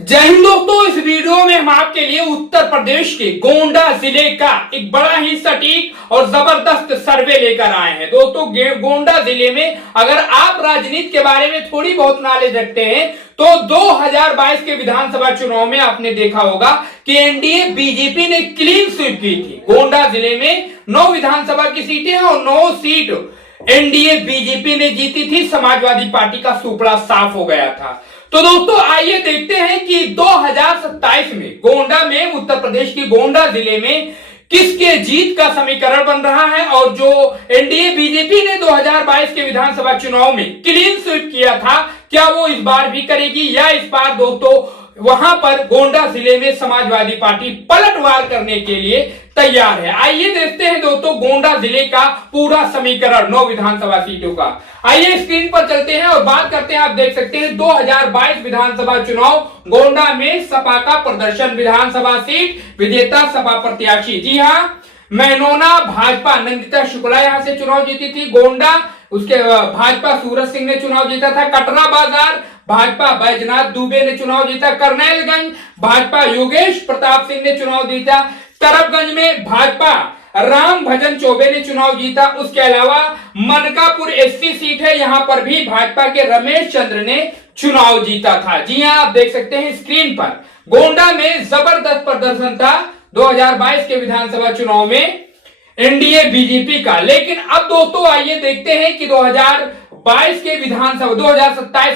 जय हिंद दोस्तों, इस वीडियो में हम आपके लिए उत्तर प्रदेश के गोंडा जिले का एक बड़ा ही सटीक और जबरदस्त सर्वे लेकर आए हैं। दोस्तों, गोंडा जिले में अगर आप राजनीति के बारे में थोड़ी बहुत नॉलेज रखते हैं तो 2022 के विधानसभा चुनाव में आपने देखा होगा कि एनडीए बीजेपी ने क्लीन स्वीप की थी। गोंडा जिले में 9 विधानसभा की सीटें हैं और 9 सीट एनडीए बीजेपी ने जीती थी। समाजवादी पार्टी का सुपड़ा साफ हो गया था। तो दोस्तों, आइए देखते हैं कि 2027 में गोंडा में, उत्तर प्रदेश की गोंडा जिले में किसके जीत का समीकरण बन रहा है और जो एनडीए बीजेपी ने 2022 के विधानसभा चुनाव में क्लीन स्वीप किया था, क्या वो इस बार भी करेगी या इस बार दोस्तों वहां पर गोंडा जिले में समाजवादी पार्टी पलटवार करने के लिए तैयार है। आइए देखते हैं दोस्तों गोंडा जिले का पूरा समीकरण 9 विधानसभा सीटों का। आइए स्क्रीन पर चलते हैं और बात करते हैं। आप देख सकते हैं 2022 विधानसभा चुनाव गोंडा में सपा का प्रदर्शन, विधानसभा सीट विजेता सपा प्रत्याशी, जी हां, मैनोना भाजपा नंदिता शुक्ला यहां से चुनाव जीती थी। गोंडा उसके भाजपा सूरज सिंह ने चुनाव जीता था। कटरा बाजार भाजपा बैजनाथ दुबे ने चुनाव जीता। करनैलगंज भाजपा योगेश प्रताप सिंह ने चुनाव जीता। तरफगंज में भाजपा राम भजन चौबे ने चुनाव जीता। उसके अलावा मनकापुर एससी सीट है, यहां पर भी भाजपा के रमेश चंद्र ने चुनाव जीता था। जी हां, आप देख सकते हैं स्क्रीन पर गोंडा में जबरदस्त प्रदर्शन था 2022 के विधानसभा चुनाव में एनडीए बीजेपी का। लेकिन अब दोस्तों आइए देखते हैं कि 2027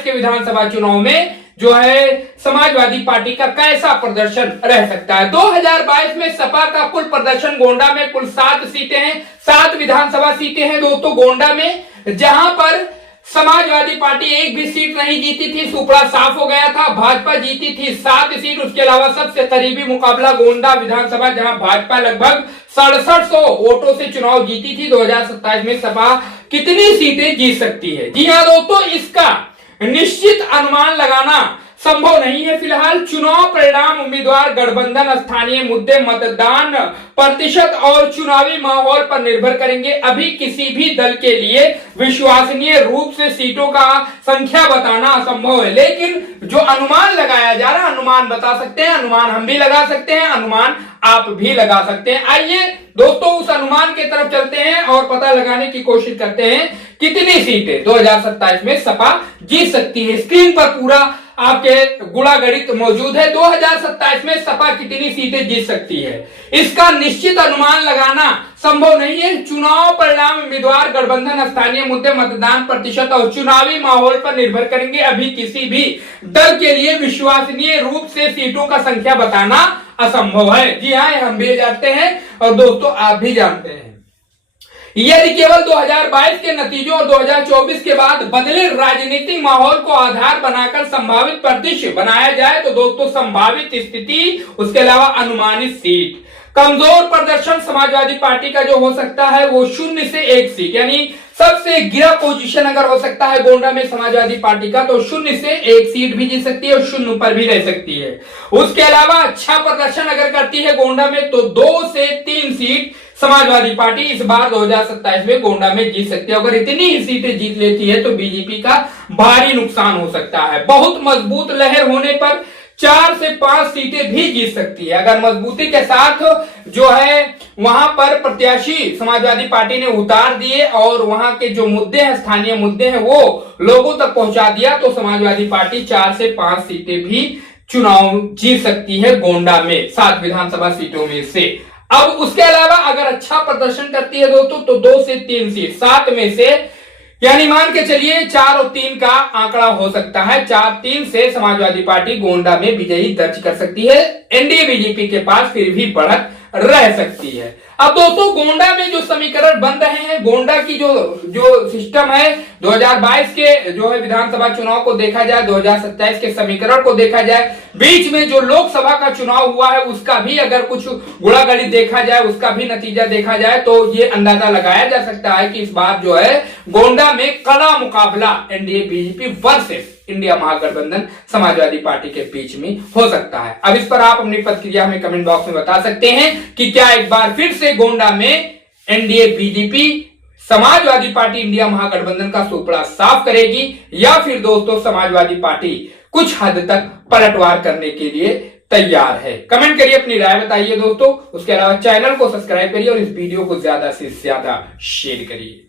के विधानसभा चुनाव में जो है समाजवादी पार्टी का कैसा प्रदर्शन रह सकता है। 2022 में सपा का कुल प्रदर्शन गोंडा में कुल 7 सीटें हैं, 7 विधानसभा सीटें हैं दोस्तों गोंडा में, जहां पर समाजवादी पार्टी एक भी सीट नहीं जीती थी, सुपड़ा साफ हो गया था। भाजपा जीती थी 7 सीट। उसके अलावा सबसे करीबी मुकाबला गोंडा विधानसभा, जहां भाजपा लगभग 6700 वोटों से चुनाव जीती थी। 2027 में सपा कितनी सीटें जीत सकती है? जी हां दोस्तों, इसका निश्चित अनुमान लगाना संभव नहीं है। फिलहाल चुनाव परिणाम, उम्मीदवार, गठबंधन, स्थानीय मुद्दे, मतदान प्रतिशत और चुनावी माहौल पर निर्भर करेंगे। अभी किसी भी दल के लिए विश्वसनीय रूप से सीटों का संख्या बताना असंभव है। लेकिन जो अनुमान लगाया जा रहा है, अनुमान बता सकते हैं, अनुमान हम भी लगा सकते हैं, अनुमान आप भी लगा सकते हैं। आइए दोस्तों उस अनुमान की तरफ चलते हैं और पता लगाने की कोशिश करते हैं कितनी सीटें 2027 में सपा जीत सकती है। स्क्रीन पर पूरा आपके गुणा गणित मौजूद है। 2027 में सपा कितनी सीटें जीत सकती है, इसका निश्चित अनुमान लगाना संभव नहीं है। चुनाव परिणाम, उम्मीदवार, गठबंधन, स्थानीय मुद्दे, मतदान प्रतिशत और चुनावी माहौल पर निर्भर करेंगे। अभी किसी भी दल के लिए विश्वसनीय रूप से सीटों का संख्या बताना असंभव है। जी हाँ, हम भी जानते हैं और दोस्तों आप भी जानते हैं। यदि केवल 2022 के नतीजों और 2024 के बाद बदले राजनीतिक माहौल को आधार बनाकर संभावित परिदृश्य बनाया जाए तो दोस्तों संभावित स्थिति, उसके अलावा अनुमानित सीट, कमजोर प्रदर्शन समाजवादी पार्टी का जो हो सकता है वो 0 से 1 सीट, यानी सबसे गिरा पोजीशन अगर हो सकता है गोंडा में समाजवादी पार्टी का तो 0 से 1 सीट भी जीत सकती है और 0 पर भी रह सकती है। उसके अलावा अच्छा प्रदर्शन अगर करती है गोंडा में तो 2 से 3 सीट समाजवादी पार्टी इस बार 2027 में गोंडा में जीत सकती है। अगर इतनी ही सीटें जीत लेती है तो बीजेपी का भारी नुकसान हो सकता है। बहुत मजबूत लहर होने पर 4 से 5 सीटें भी जीत सकती है। अगर मजबूती के साथ जो है वहां पर प्रत्याशी समाजवादी पार्टी ने उतार दिए और वहां के जो मुद्दे हैं, स्थानीय मुद्दे हैं, वो लोगों तक पहुंचा दिया तो समाजवादी पार्टी 4 से 5 सीटें भी चुनाव जीत सकती है गोंडा में, 7 विधानसभा सीटों में से। अब उसके अलावा अगर अच्छा प्रदर्शन करती है दोस्तों तो 2 से 3 सीट, 7 में से, यानी मान के चलिए 4 और 3 का आंकड़ा हो सकता है। 4-3 से समाजवादी पार्टी गोंडा में विजयी दर्ज कर सकती है। एनडीए बीजेपी के पास फिर भी बढ़त रह सकती है। अब दोस्तों गोंडा में जो समीकरण बन रहे हैं, गोंडा की जो सिस्टम है 2022 के जो है विधानसभा चुनाव को देखा जाए, 2027 के समीकरण को देखा जाए, बीच में जो लोकसभा का चुनाव हुआ है उसका भी अगर कुछ गुणागणित देखा जाए, उसका भी नतीजा देखा जाए तो ये अंदाजा लगाया जा सकता है कि इस बार जो है गोंडा में कड़ा मुकाबला एनडीए बीजेपी वर्सेस इंडिया महागठबंधन समाजवादी पार्टी के बीच में हो सकता है। अब इस पर आप अपनी प्रतिक्रिया हमें कमेंट बॉक्स में बता सकते हैं कि क्या एक बार फिर से गोंडा में NDA BJP Samajwadi Party India Mahagathbandhan का सुपड़ा साफ करेगी या फिर दोस्तों समाजवादी पार्टी कुछ हद तक पलटवार करने के लिए तैयार है। कमेंट करिए, अपनी राय बताइए दोस्तों। उसके अलावा चैनल को सब्सक्राइब करिए और इस वीडियो को ज्यादा से ज्यादा शेयर करिए।